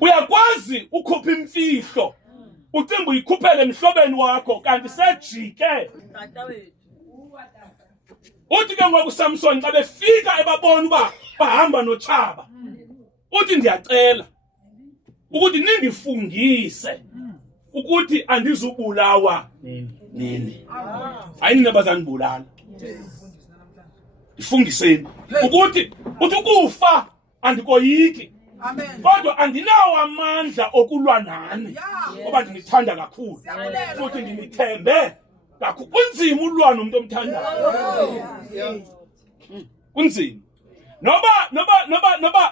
Uyakwazi ukhupha imfihlo ucimba uyikhuphele emhlobeni wakho kanti sejike. Uthi ke ngoku uSamson xa befika ebabona uba bahamba noTshaba, uthi ndiyacela ukuthi nindifungise ukuthi andizubulawa nini. Hayi nina bazanibulala. Ifungiseni ukuthi ukufa andikoyiki. Amen. Kodwa andinawo amandla okulwa nani ngoba ndinithanda kakhulu futhi ndinithembe kakhulu. Kunzima ulwa nomuntu omthandayo. Kunzima. Noba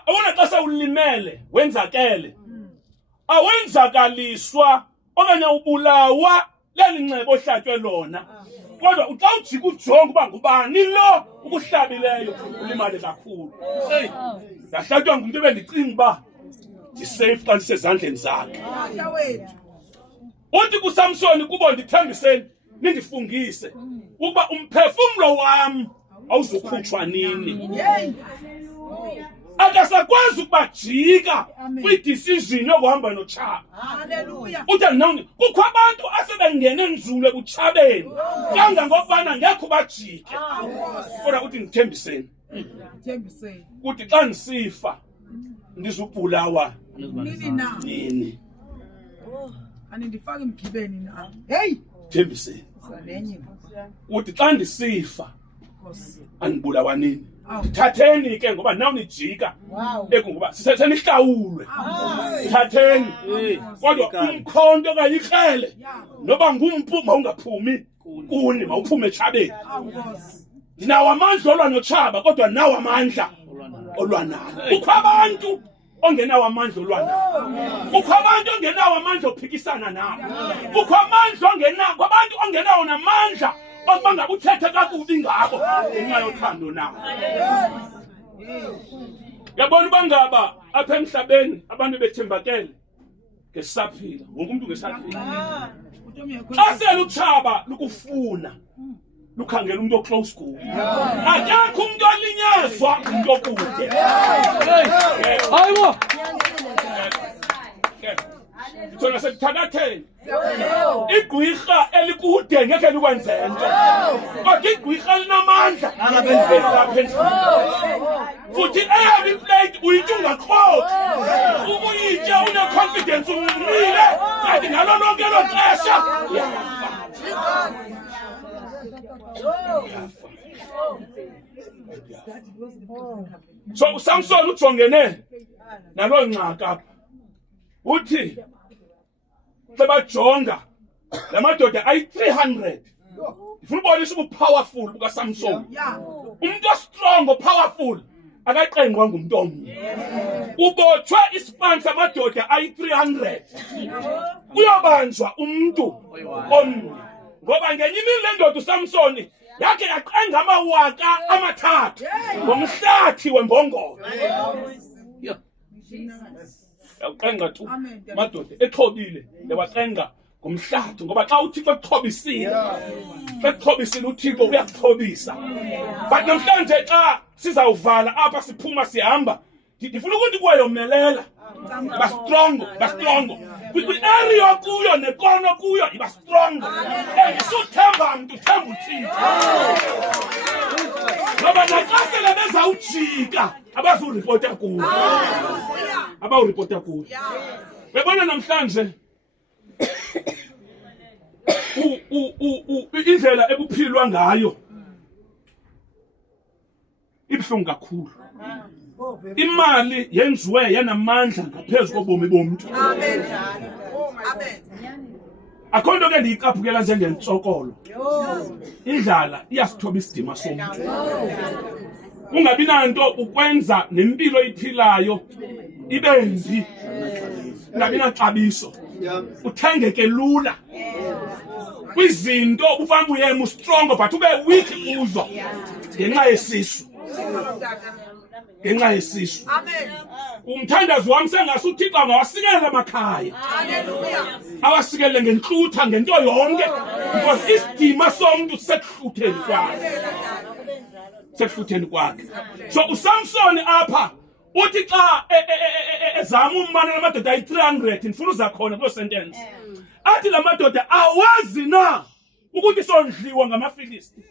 awuna xa sewulimele wenzakele. Awenzakaliswa okanye ubulawa leli ncebo ohlatywe lona. Kodwa uxa ujika ujonga uba ngubani lo ukuhlabileyo ulimale kakhulu. Hey, ngahlatywa ngumuntu ebendicinga uba ndisafe xa ndisezandleni zakhe. Uthi kuSamsoni kubo ndithembiseni nindifungise ukuba umphefumlo wam awuzukhutshwa nini. Akasakwazi ukubajika kwi-decision yokuhamba noTshaba. Hallelujah. Uthi nani kukho abantu asebengene enzulu ebutshabeni kangangokubana ngekho bajike. Kodwa uthi ndithembiseni ukuthi xa ndisifa ndizubulawa nini. Andifake emgibeni na. Hey, Thembiseni uthi xa ndisifa andibulawa nini. Thatheni ke ngoba nawu nijika ekungoba sisenihlawulwe. Thatheni kodwa umkhonto kayikrele noba ngumpu mawungaphumi kuni mawuphume eTshabeni. Ndinawo amandla olwa noTshaba kodwa nawo amandla olwa nalo. Kukho abantu ongenawo amandla olwa nabo. Kukho abantu ongenawo amandla ophikisana nabo. Kukho amandla abantu ongenawo namandla okuba ngabe uthethe kakubi ngabo ngenxa yothando nabo. Yabona uba ngaba apha emhlabeni abantu bethembakele ngesaphila, wonke umuntu ngesaphila. Xa sele uTshaba lukufuna lukhangela umuntu oclose kuwe. Akekho umuntu olinyazwa umuntu okude. Hayibo. Thina sekuthakatheni. Igwirha elikude ngeke likwenze nto. Kodwa igwirha linamandla lapha endlini. Futhi eyabi plate uyithi ungaqhoki. Ubuyitya une-confidence umile. Kanti ngalo lonke elo xesha so uSamson ujongene naloo ngxaka. Uthi sebajonga la madoda ayi-300. Ndifuna ubonisa ubupowerful bukaSamson. Umuntu ostrong powerful akaqengqwa ngumuntu omnye. Ubotshwe isipani samadoda ayi-300. Uyobanjwa umuntu omnye. Ngoba ngenye imini le ndoda uSamsoni yakhe yaqenga 3,000 ngomhlathi wembongolo. Yaqenga tu madoda exhobile yawaqenga ngomhlathi ngoba xa uThixo ekuxhobisile uThixo uyakuxhobisa. But namhlanje xa sizawuvala apha siphuma sihamba ndifuna ukuthi kuyomelela. Ba strong. Kwi-area kuyo nekono kuyo iba strong. Isuthemba mntu themba uThixo. Ngoba naxa sele bezawujika abazuripota kuwe. Abawuripota kuwe. Bebona namhlanje indlela ekuphilwa ngayo ibhlungu kakhulu. Imali yenziwe yanamandla ngaphezu kobomi bomuntu. Amen. Akho nto ke ndiyicaphukela njengentsokolo. Indlala iyasithoba isidima somuntu. Ungabi nanto ukwenza nempilo iphilayo ibembi. Ungabi naxabiso. Uthengeke lula. Kwizinto ufanele uyeme strong but ube weak kuzo. Ngenxa yesisu. Ngenxa yesisu. Amen. Umthandazo wami sengase uThixo angawasikelela emakhaya. Hallelujah. Awasikele ngenhlutha ngento yonke. Because isidima somuntu sekuhlutheni kwakhe. Sekuhlutheni kwakhe. So uSamson apha uthi xa zama umane lamadoda ayi-300 ndifuna uza khona kulo sentence. Athi lamadoda awazi na ukuthi sondliwa ngamaFilisti.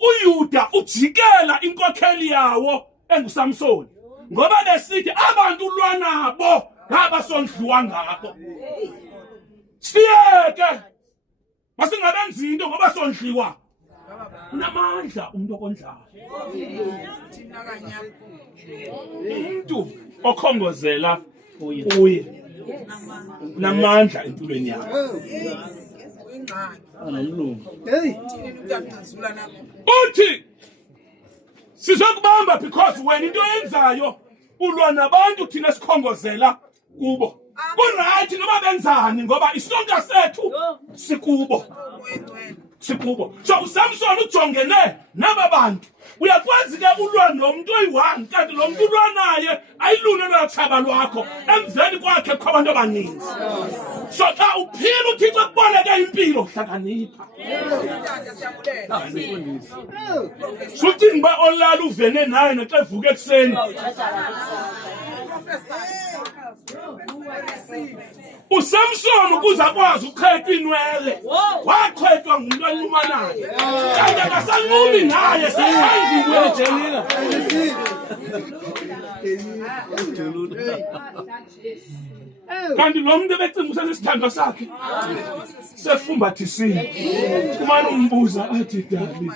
uYuda ujikela inkokheli yawo enguSamsoni ngoba besithi abantu ulwa nabo ngabasondliwa ngabo. Siyeke masingabenzi into ngoba sondliwa unamandla umuntu okondlayo. Umuntu okhongozela uye namandla empilweni yakho. Uthi sizokubamba because wena into yenzayo ulwa nabantu thina sikhongozela kubo. Kuright noma benzani ngoba isonka sethu sikubo. So uSamson ujongene nababantu. Uyakwazi ke ulwa nomuntu oyi-1 kanti lo muntu ulwa naye ayilune lwathaba lwakho emveni kwakhe kwabantu abaninzi. So xa uphila uThixo kuboleke impilo hlakanipha. Suthi ngiba olala uvene naye naxa evuka ekuseni. uSamson ukuze akwazi uqhethwa inwele waqhethwa ngumuntu onqumanayo kanti akasanqumi naye sehanjiwe ejelina. Kanti lo muntu ebecinga usesisithandwa sakhe sefumbathisile. Kumane umbuza athi dali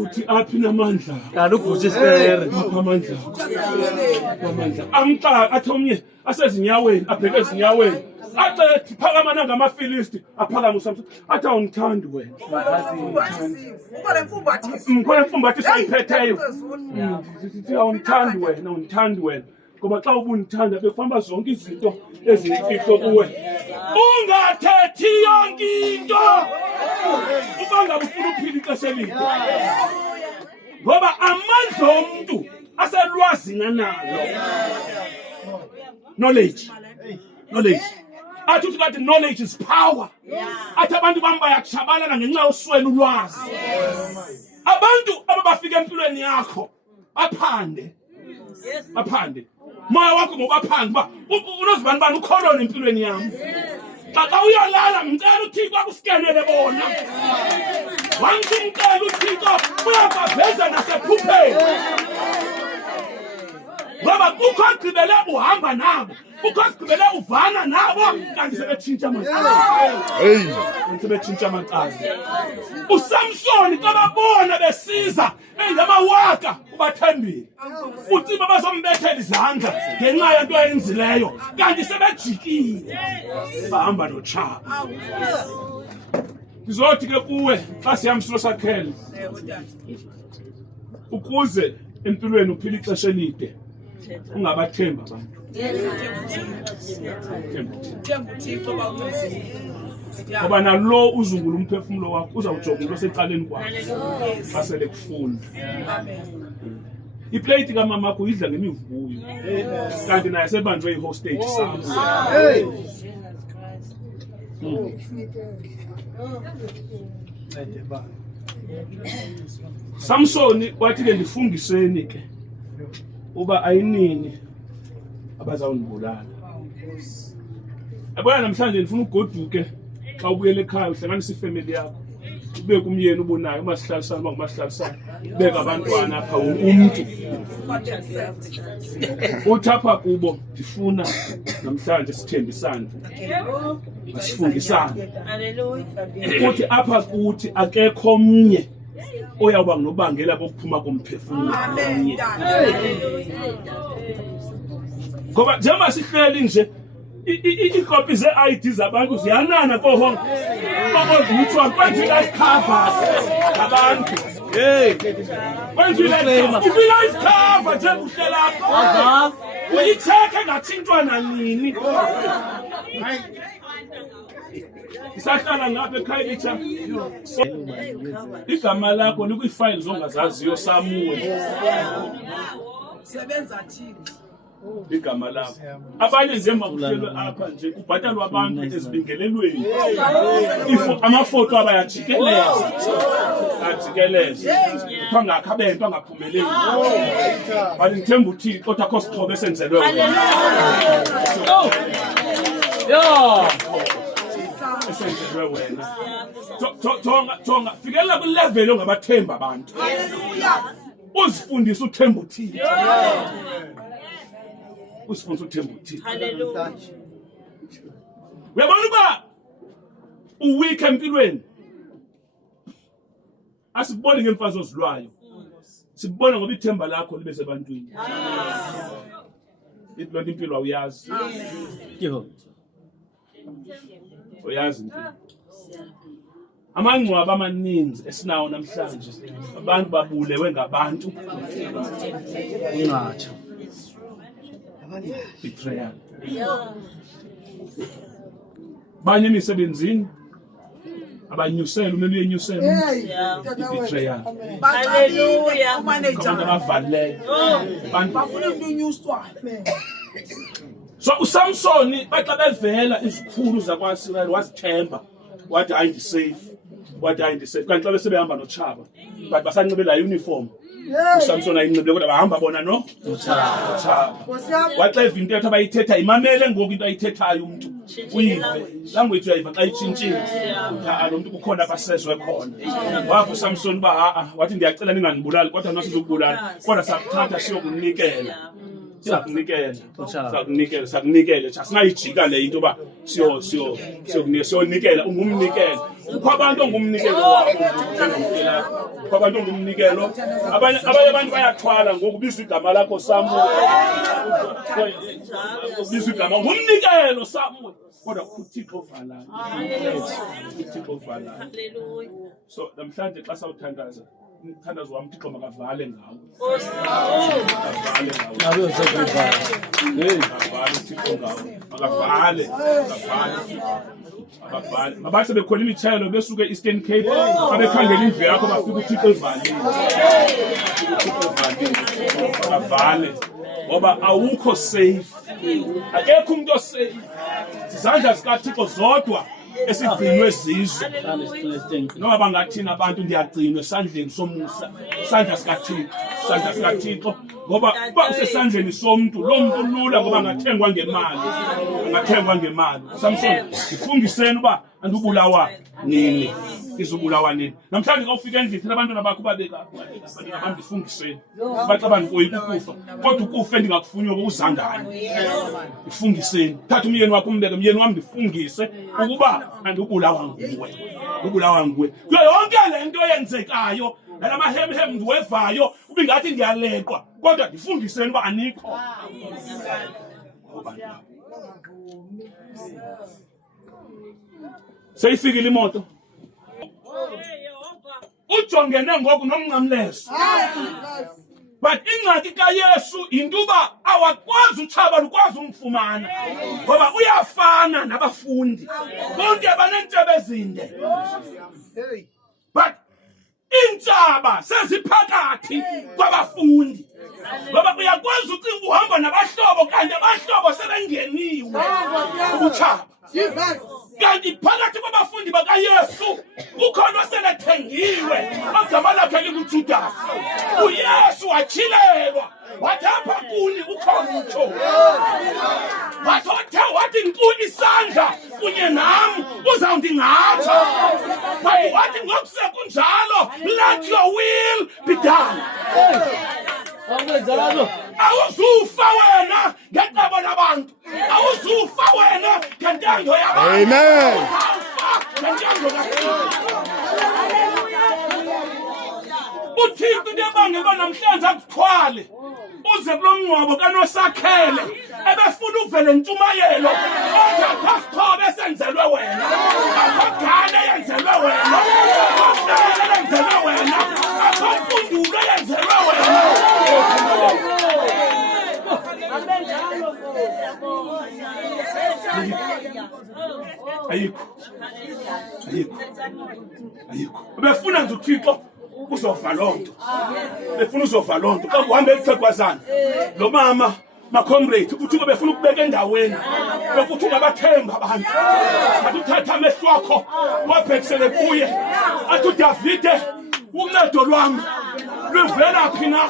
uthi aphi namandla kanti uGuthi Sipere amandla amxa athi omnye asezinyaweni abheke ezinyaweni athi phakama ngamaFilisti aphakama uSamson athi awungithandi wena mkhona imfumbathisi ayiphetheyo awungithandi wena awungithandi wena ngoba xa ubunithanda bekuhamba zonke izinto eziyimfihlo kuwe. Ungathethi yonke into uba ngabe ufuna uphila ixesha elide ngoba amandla omuntu aselwazini analo. Knowledge. Athi uthi kanti knowledge is power. Athi abantu bami bayakutshabalala ngenxa yoswela ulwazi. Abantu ababafika empilweni yakho aphande moya wakho ngobaphanga ba unozibani bani ukholona empilweni yami. Xa uyalala ngicela uThixo akusikenele bona. Wangicela uThixo uyabaveza nasephupheni. Ngoba kukho agqibele uhamba nabo, kukho agqibele uvana nabo kanti sebetshintsha amacala. Sebetshintsha amacala. uSamson xa babona besiza engamawaka ubathembile. Uthi babazombethela izandla ngenxa yento ayenzileyo kanti sebejikile bahamba noTshaba. Ngizothi ke kuwe xa siyamsilo sakhele ukuze empilweni uphile ixesha elide ungabathemba abantu. Ngoba nalo uzungula umphefumulo wakho uzawujonga into osecaleni kwakhe basele kufunda. Iplate kamama wakho idla ngemivuyo kanti naye sebanjwe i-hostage sakho. Samson wathi ke ndifungiseni ke uba ayinini abazawunibulala. Yabona namhlanje ndifuna ugoduke xa ubuyele ekhaya uhlanganisa ifamily yakho ubeke umyeni ubonayo umasihlalisana uba ngumasihlalisana ubeke abantwana apha umuntu uthi apha kubo ndifuna namhlanje sithembisane sifungisane. Uthi apha kuthi akekho omnye oyawuba ngunobangela bokuphuma komphefumulo omnye. Ngoba njengoba sihleli nje ikopi ze-ID zabantu ziyanana kohonke okuzithiwa kwenziwa isikhava abantu. Kwenziwa isikhava nje uhlelapho uyitheke ngathintwa nanini. Isahlala ngapha eKhayelitsha igama lakho likwiifayili zongazaziyo Samuel. Sebenza thina igama lakho. Abanye nje makuhlelwe apha nje kubhatalwa abantu ezibingelelweni. Amafoto abayajikeleza. Ajikeleza. Kwangakho abento angaphumeleli. Bali ngithemba uthi kodwa akho sixhobe esenzelwe wena. Yeah. Esenzelwe wena. Jonga fikelela ku level ongabathemba abantu. Hallelujah. Uzifundisa uthemba uthini. Usifundisa uthemba uthini. Hallelujah. Uyabona uba uweak empilweni. Asibone ngemfazo ozilwayo. Sibone ngoba ithemba lakho libe sebantwini. Iplot impilo awuyazi. Yebo. Uyazi impilo. Amangcwaba amaninzi esinawo namhlanje abantu babulewe ngabantu ungatsha betrayal banye emisebenzini abanyusela umele uyenyusela betrayal. Hallelujah. Abantu abavalele abantu bafuna umuntu unyuswa. So uSamsoni baxa bevela izikhulu zakwaSirayeli wazithemba wathi ayindisafe wathi ayindisafe kanti xa besebehamba noChaba but basanxibela uniform uSamsoni ayinxibele kodwa bahamba bona noChaba waxa ivintetho abayithetha imamele ngoku into ayithethayo umuntu uyive language uyayiva xa itshintshile lo muntu kukhona abasezwe khona wathi uSamsoni ba wathi ndiyacela ninganibulali kodwa nosizokubulala kodwa sakuthatha siyokunikela sakunikela singayijika le into ba siyonikela ungumnikelo ukho abantu ongumnikelo wakho ukho abantu ongumnikelo abanye abantu bayathwala ngokubizwa igama lakho Samuel ubizwa igama ngumnikelo Samuel kodwa uThixo vala uThixo vala. Hallelujah. So namhlanje xa sawuthandaza umthandazo wami uThixo makavale ngawo. Makavale ngawo. Nawe uzokuvala. Makavale uThixo ngawo. Makavale. Makavale. Mabase bekhona imithelo besuke Eastern Cape abekhangela indlu yakho bafika uThixo evalile. uThixo evalile. Makavale. Ngoba awukho safe. Akekho umuntu osafe. Izandla zikaThixo zodwa esigcinwe sizwe. Noma bangathina abantu ndiyagcinwa esandleni somusa. Isandla sikaThixo ngoba kuba usesandleni somuntu lo muntu lula ngoba angathengwa ngemali. Samson ifungiseni uba andubulawa nini izubulawa nini. Namhlanje awufika endlini phela abantwana bakho babeka abantu ifungiseni baxabana ukufa kodwa ukufa endingakufunywa ukuzangane ifungiseni. Thatha umyeni wakho umbeke umyeni wami ndifungise ukuba andubulawa nguwe. Kuyo yonke le nto eyenzekayo nalamahem ndiwevayo ubingathi ndiyaleqwa kodwa ndifungiseni uba anikho. Seyifikile imoto ujongene ngoku nomnqamlezo but ingxaki kaYesu intuba awakwazi uThaba lukwazi umfumana ngoba uyafana nabafundi bonke abanentshebe ezinde but intshaba seziphakathi kwabafundi ngoba uyakwazi ucinga uhamba nabahlobo kanti abahlobo sebengeniwe uThaba kanti phakathi kwabafundi bakaYesu kukhona oselethengiwe ogama lakhe linguJudas. uYesu wachilelwa wathi apha kuni ukhona utsho wathi nkulu isandla kunye nam uzawundingatha wathi ngokusekunjalo let your will be done. Awuzufa wena ngecebo labantu, awuzufa wena ngentando yabantu. Amen. uThixo ndiyabangela namhlanje akuthwale uze kulo mngcwabo kaNosakhele ebefuna uvele ntshumayelo akho sithobe esenzelwe wena, akho gane yenzelwe wena, akho yenzelwe wena, akho mfundulo yenzelwe wena. Ayikho. Befuna nje uThixo uzova lonto. Befuna uzova lonto. Xa uhambe eXhegwazana lo mama Comrade, uthi befuna ukubeka endaweni bekuthi ungabathemba abantu. Athi uthatha amehlo akho wabhekisele kuye. Athi uDavide uncedo lwami luvela phi na?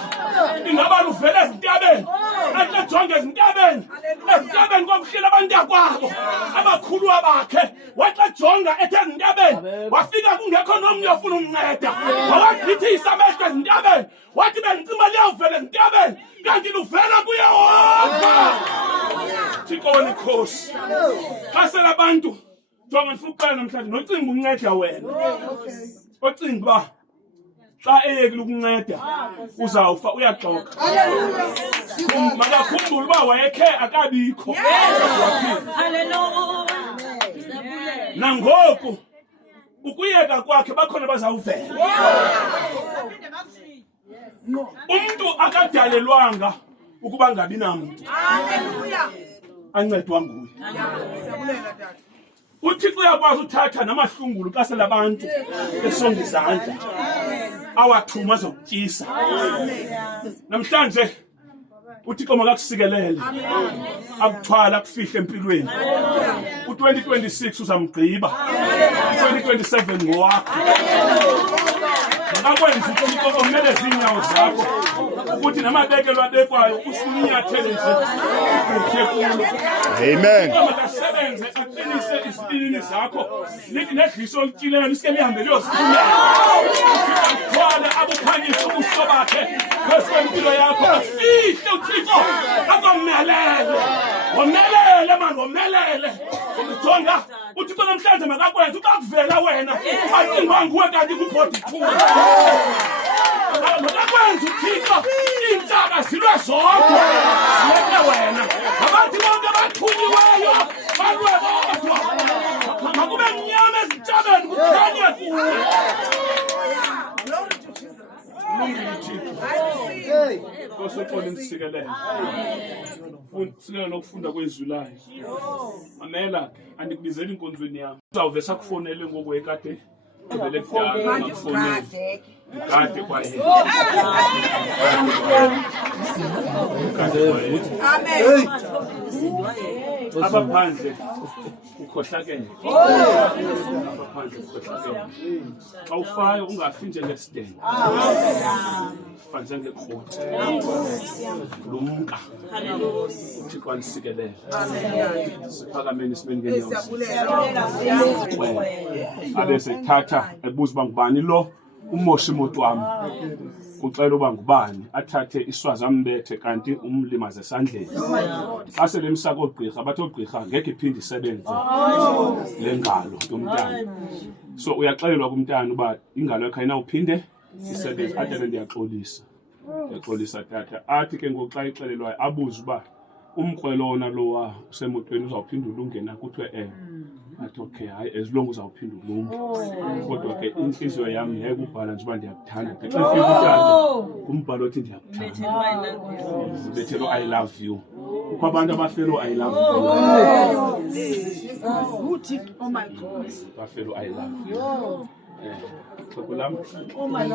Ingaba luvela ezintabeni. Athi ejonge ezintabeni. Ezintabeni kokuhlela abantu yakwabo. Abakhulu bakhe wathi ejonga ethe ezintabeni. Wafika kungekho nomnye ofuna umnceda. Wawagqithisa amehlo ezintabeni. Wathi bengicima liyavela ezintabeni. Kanti luvela kuye wonke. Thixo wenkosi. Xasela abantu. Jonga ngifuna ukuqala namhlanje nocinga unceda wena. Ocinga xa eyekile ukunceda uzawufa uyaxoka. Makakhumbule uba wayekhe akabikho. Hallelujah. Nangoku ukuyeka kwakhe bakhona bazawuvela. Umuntu akadalelwanga ukuba ngabi namuntu. Hallelujah. Ancedwa nguye. UThixo uyakwazi uthatha namahlungulu kasela abantu besonga izandla. Awathuma zokutyisa. Namhlanje uThixo makakusikelele. Akuthwala akufihle empilweni. U2026 uzamgqiba. U2027 ngowakho. Akwenza uThixo kumele zinyawo zakho. Ukuthi namabekelo abekwayo usinyathele nje. Amen. Makasebenze aqinise isipilini zakho. Lithi nedliso olutyileyo liske lihambe liyozithumela. Thwala abukhanyisa ubuso bakhe phezu kwempilo yakho. Afihle uThixo akomelele. Womelele manje womelele. Ujonga uThixo namhlanje makakwenza ukakuvela wena. Acinga nguwe kanti ku42. Makakwenza uThixo intaka zilwe zodwa. Zileke wena. Abantu bonke abathunyiweyo balwe bodwa. Makube mnyama ezintabeni kukhanye kuwe. Kosoxola imsikelelo. Sikelelo lokufunda kwezwi layo. Mamela andikubizela inkonzweni yami. Uzawuve sakufonele ngoku ekade vele kudala ngakufonela. Kade kwaye. Amen. Abaphandle ukhohlakele. Abaphandle ukhohlakele. Awufayo ungafi njengesidenge. Fanele ngekhothi. Lumka. Uthixo anisikelele. Siphakameni simeni ngenyawo. Abe sethatha ebuza bangubani lo umosha imoto wami. Ucela uba ngubani athathe iswazi ambethe kanti umlimaze esandleni. Asele emsaka ogqirha bathi ogqirha ngeke iphinde isebenze lengalo yomntana. So uyaxelelwa kumntana uba ingalo yakhe ayinawuphinde isebenze. Athi ndiyaxolisa. Ndiyaxolisa tata. Athi ke ngoku xa ixelelwayo abuze uba umkrwelona lowa usemotweni uzawuphinda ulungena kuthiwe athi okay hayi as long uzawuphinda ulunge. Kodwa ke inhliziyo yami ngeke ubhala nje uba ndiyakuthanda. Xa ifika utata umbhalo othi ndiyakuthanda. Ubethelo I love you. Kukho abantu abafelo I love you. Oh my God. Bafelo I love you. Oh my